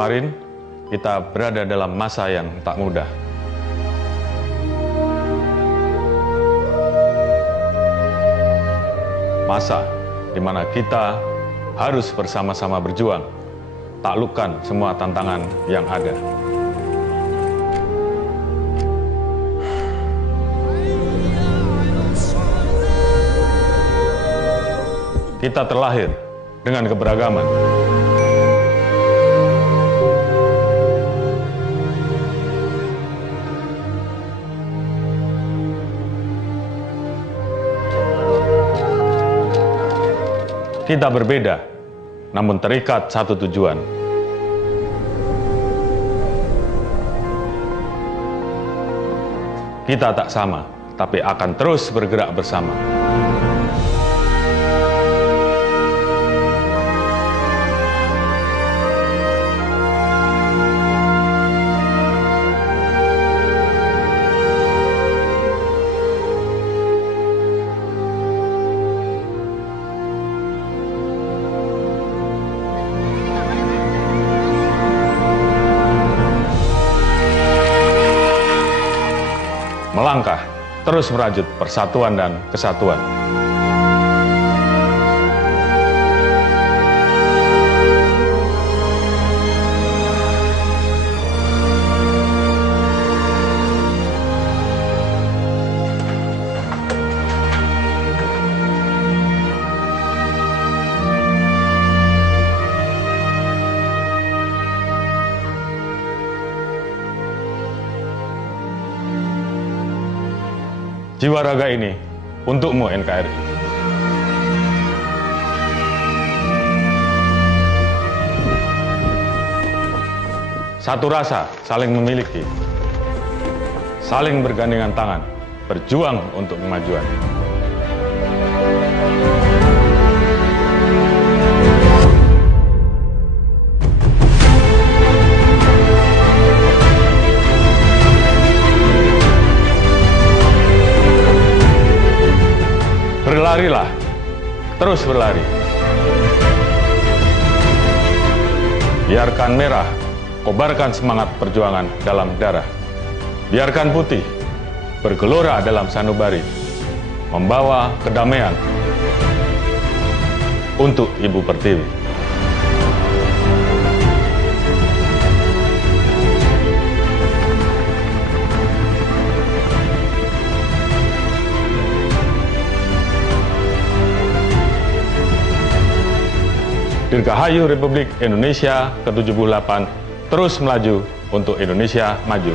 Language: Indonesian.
kemarin, kita berada dalam masa yang tak mudah. Masa di mana kita harus bersama-sama berjuang, taklukkan semua tantangan yang ada. Kita terlahir dengan keberagaman. Kita berbeda, namun terikat satu tujuan. Kita tak sama, tapi akan terus bergerak bersama. Melangkah, terus merajut persatuan dan kesatuan. Jiwa raga ini untukmu NKRI. Satu rasa saling memiliki, saling bergandengan tangan, berjuang untuk kemajuan. Berlarilah, terus berlari. Biarkan merah kobarkan semangat perjuangan dalam darah. Biarkan putih bergelora dalam sanubari, membawa kedamaian untuk Ibu Pertiwi. Dirgahayu Republik Indonesia ke-78 terus melaju untuk Indonesia maju.